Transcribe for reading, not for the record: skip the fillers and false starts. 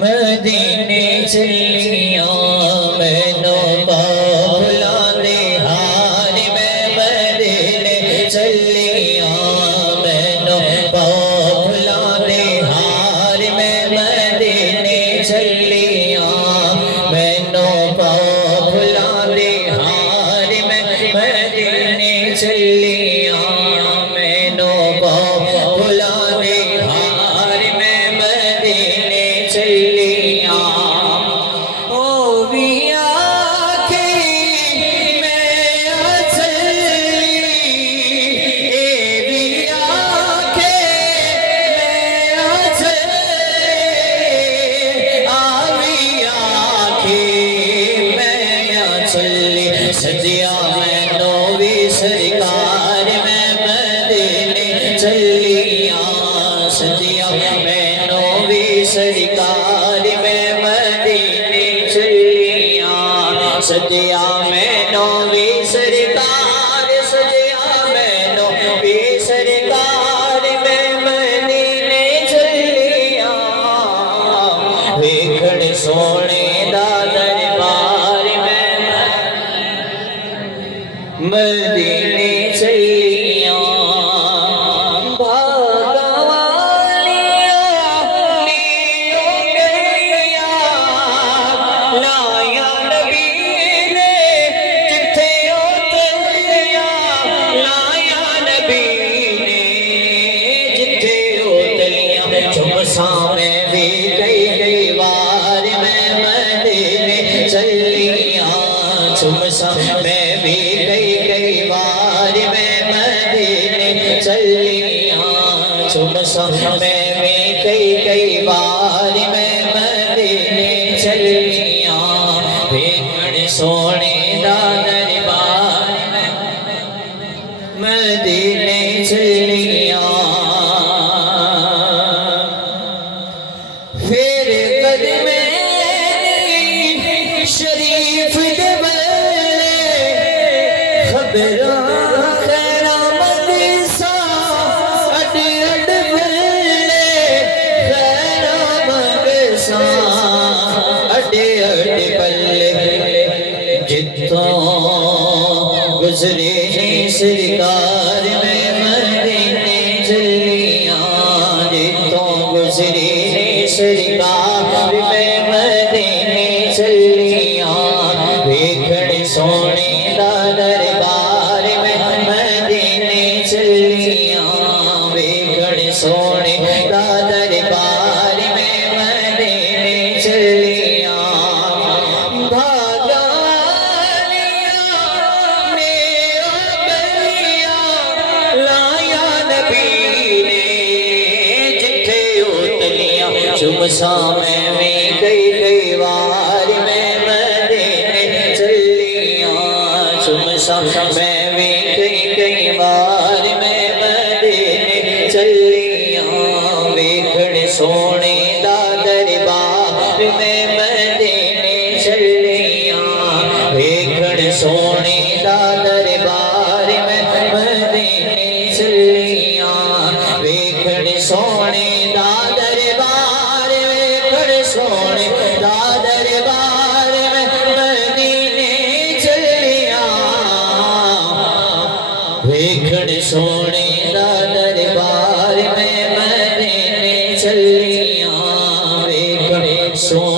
مدینے چلیاں مینو بھلا دے ہار میں مدینے چلیاں مینو بھلا دے ہار میں مدینے چلیاں مینو بھلا دے ہار میں مدینے چلیاں مینو بھلا دے ہار میں مدینے چلیاں او بھی آنکھیں میں چلی اے بھی آنکھیں میں چلی آوی آنکھیں میں چلی سجیا میں نوی سرکار میں مدینے چلیاں سجیا میں نوی سرکار میں مدینے چلیاں سجیا میں نوی سرکار سجیا میں نوی سرکار میں مدینے چلیاں ویکھن سونے دا دربار میں مدینے چلیاں میں بھی کئی بار میں مدینے چلیاں چمسا میں بھی کئی بار میں مدینے چلیاں چمسا میں بھی کئی بار میں مدینے چلیاں ویکھن سونے دا دربار میں مدینے چلیاں شریف دے بلے خبراں خیرآمد سا اڈ اڈ بلے خیرآمد سا اڈ اڈ بلے جتوں گزرے سرکار میں مدینے چلیاں جتوں گزرے سرکار میں مدینے چلیاں ویکھن سونے دا دربار میں مدینے چلیاں ویکھن سونے دا دربار میں مدینے چلیاں بھاگا لیاں میرا بلیاں لایا نبی نے جتھے اتلیاں چمسا میں بھی کئی بار میں مدینے چلیاں چمسا میں بھی کئی بار میں مدینے چلیاں ویکھن سونے دا دربار میں مدینے چلیاں ویکھن سونے دا دربار میں مدینے چلیاں ویکھن سونے دا دربار ویکھن سونے دا دربار میں مدینے چلیاں ویکھن سونے دا دربار میں مدینے چلیاں ویکھن سونے